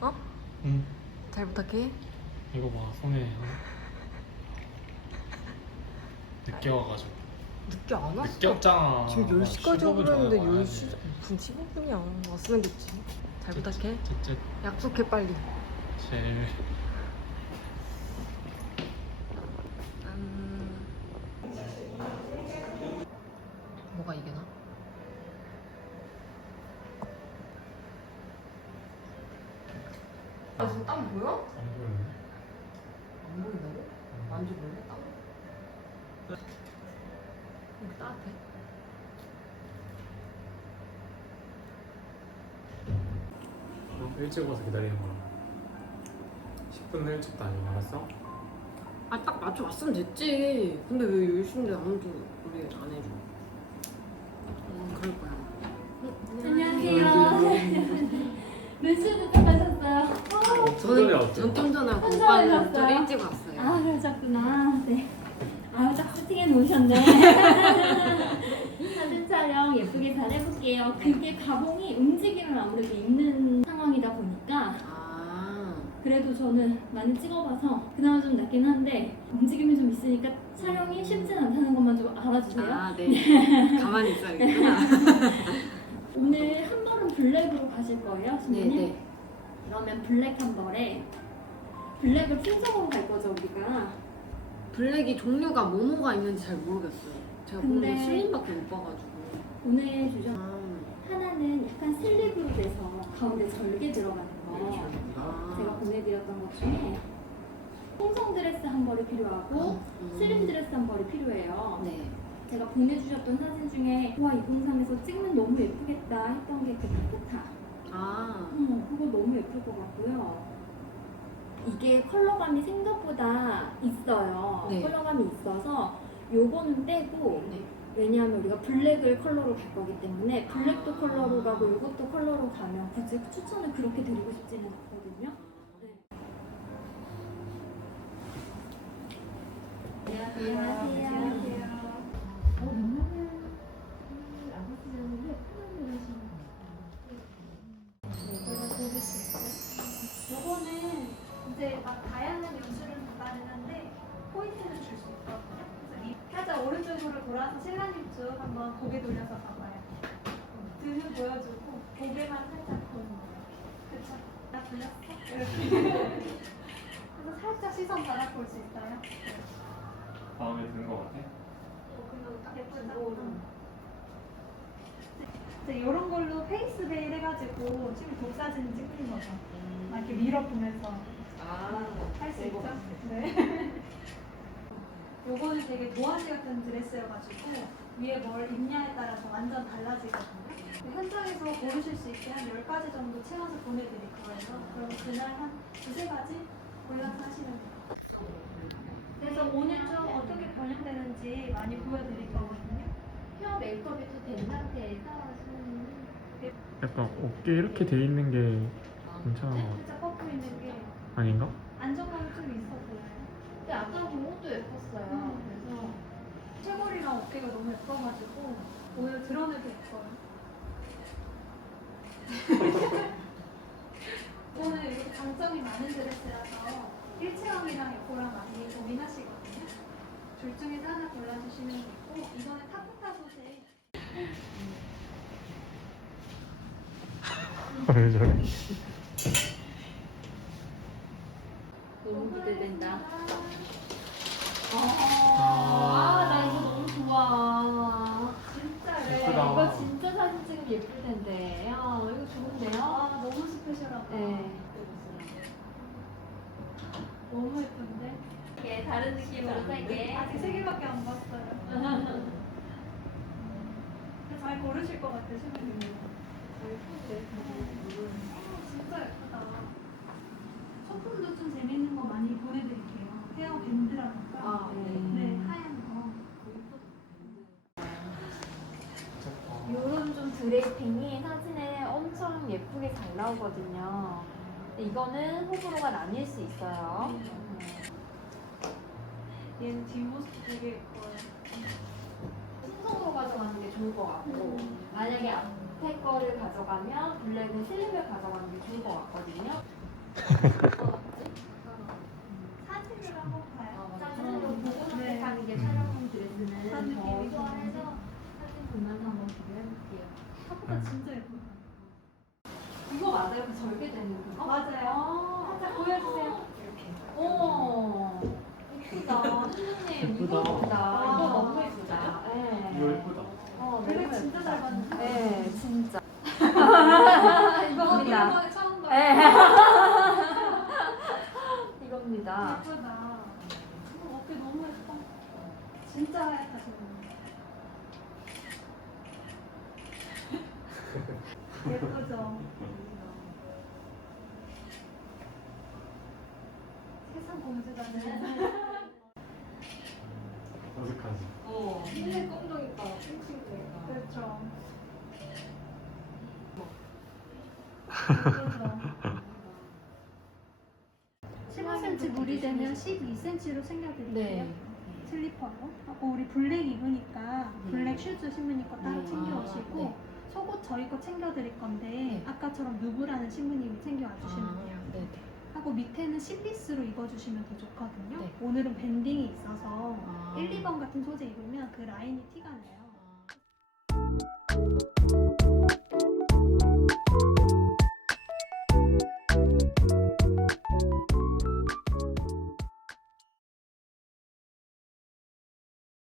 어? 응. 잘 부탁해. 이거 봐 손에 어? 늦게 와가지고 늦게 안 왔어. 늦게 왔잖아 지금 10시까지 15분 오기로 했는데 전에 10시 무슨 15분이야. 왔으면 됐지. 잘 부탁해. 진짜 약속해 빨리. 제일 음... 뭐가 이게 나? 아 지금 땀 보여? 안 보이는데? 안 보인다고? 만져볼래? 땀? 이렇게 따뜻해? 어, 일찍 와서 기다리는 거야 10분 일찍도 아니고 알았어? 아 딱 맞춰 왔으면 됐지. 근데 왜 10시인데 아무도 우리 안 해줘? 음 그럴 거야. 안녕하세요. 도착하셨어요? 손전에 저는 왔지? 전좀 전하고 혼자 오빠는 좀 오셨어요? 일찍 왔어요. 아 그러셨구나. 네. 아유 딱 세팅해 놓으셨네. 사진 촬영 예쁘게 잘 해볼게요. 그게 가봉이 움직임을 아무래도 있는 상황이다 보니까 아, 그래도 저는 많이 찍어봐서 그나마 좀 낫긴 한데 움직임이 좀 있으니까 촬영이 쉽진 않다는 것만 좀 알아주세요. 아, 네. 가만히 있어야겠구나. 오늘 한 벌은 블랙으로 가실 거예요, 네, 선생님? 네. 그러면 블랙 한 벌에 블랙을 풍성으로 갈 거죠 우리가. 블랙이 종류가 뭐뭐가 있는지 잘 모르겠어요. 제가 보는 근데- 게 슬림밖에 못 봐가지고. 오늘 주죠. 아, 하나는 약간 슬립으로 돼서 가운데 절개 들어가는 거. 아. 제가 보내드렸던 것 중에 풍성 드레스 한 벌이 필요하고 음. 슬림 드레스 한 벌이 필요해요. 네. 제가 보내주셨던 사진 중에 와 이 공상에서 찍으면 너무 예쁘겠다 했던 게 그 타프타. 아, 어, 그거 너무 예쁠 것 같고요. 이게 컬러감이 생각보다 있어요. 네. 컬러감이 있어서 요거는 떼고 네. 왜냐하면 우리가 블랙을 컬러로 갈 거기 때문에 블랙도 아. 컬러로 가고 이것도 컬러로 가면 굳이 추천을 그렇게 드리고 싶지는 않거든요. 안녕하세요. 안녕하세요. 요거는 이제 막 다양한 연출은 가능한데 포인트는 줄수 있거든요. 그래서 이 살짝 오른쪽으로 돌아서 신랑님 쪽 한번 고개 돌려서 봐봐요. 등을 보여주고 고개만 살짝 보는 거예요. 그쵸? 나 돌렸어? 이렇게. 그래서 살짝 시선 바라볼 수 있어요. 마음에 드는 거 같아? 예쁘죠? 이제 이런 걸로 페이스 베일 해가지고 지금 독사진 찍는 거죠. 막 이렇게 밀어 보면서 아, 할수 있죠? 네. 요거는 되게 도화지 같은 드레스여가지고 위에 뭘 입냐에 따라서 완전 달라지거든요. 그 현장에서 고르실 수 있게 한 10가지 정도 채워서 보내드릴 거예요. 그럼 그날 한 두세 가지 골라서 하시면 돼요. 그래서 오늘 좀 어떻게 변형되는지 많이 보여드릴 거거든요. 헤어 메이크업이 또 된 상태에서 하시는 약간 어깨 이렇게 돼 있는 게 괜찮아 진짜 뻗고 있는 게 아닌가? 안정감이 좀 있어 보여요. 근데 아까 본 것도 예뻤어요. 음. 그래서 체골이랑 어깨가 너무 예뻐가지고 오늘 드러내도 예뻐요. 오늘 이렇게 장점이 많은 드레스라서 일체형이랑 예뻐랑 많이 고민하시거든요. 둘 중에서 하나 골라주시면 되고 이거는 타프타 소재 왜 저래? 너무 기대된다. 아. 아, 나 이거 너무 좋아. 진짜 네, 예쁘다. 이거 진짜 사진 찍으면 예쁠 텐데. 야, 이거 좋은데요? 아 너무 스페셜하다. 네. 너무 예쁜데? 이게 다른 느낌으로 살게. 아직 세 개밖에 안 봤어요. 근데 잘 고르실 것 같아, 신부님. 아, 진짜 예쁘다. 소품도 좀 재밌는 거 많이 보내드릴게요. 헤어 밴드라던가. 아, 네. 네, 하얀 거. 요런 좀 드레이핑이 사진에 엄청 예쁘게 잘 나오거든요. 근데 이거는 호불호가 나뉠 수 있어요. 얘는 뒷모습 되게 예뻐요. 풍성으로 가져가는 게 좋을 것 같고 만약에 앞에 거를 가져가면 블랙은 슬림을 가져가는 게 좋을 것 같거든요. 사진으로 한번 봐요. 사진으로 보고 네. 선택하는 게 촬영 드레스는 사진 더 비교해서. 좋아해서 사진 보면서 한번 비교해볼게요. 생각보다 진짜 예쁘다. 이거 맞아요? 그 절개되는 그거? 맞아요. 아, 살짝 보여주세요. 이렇게. 어, 예쁘다. 선생님, 이거 예쁘다. 예쁘다. 이거 아. 너무 예쁘다. 네. 이거 예쁘다. 너무 진짜 예쁘다. 잘 봤는데. 네, 진짜. 이겁니다. 이번에 처음 봐. 네. 이겁니다. 예쁘다. 어, 어깨 너무 예뻐. 진짜 하얗다 지금. 예쁘죠. 세상 공주잖아요. 어색하지. 어, 흰색 검정이니까 핑크니까. 그렇죠. 예쁘죠. 15cm 무리 되면 12cm로 챙겨드릴게요. 네. 슬리퍼로. 하고 우리 블랙 입으니까 네. 블랙 슈즈 신부님 거 따로 네. 챙겨오시고 아, 네. 속옷 저희 거 챙겨드릴 건데 네. 아까처럼 누구라는 신부님이 챙겨와 주시면 돼요. 네. 하고 밑에는 실리스로 입어주시면 더 좋거든요. 네. 오늘은 밴딩이 있어서 아. 1, 2번 같은 소재 입으면 그 라인이 티가 나요.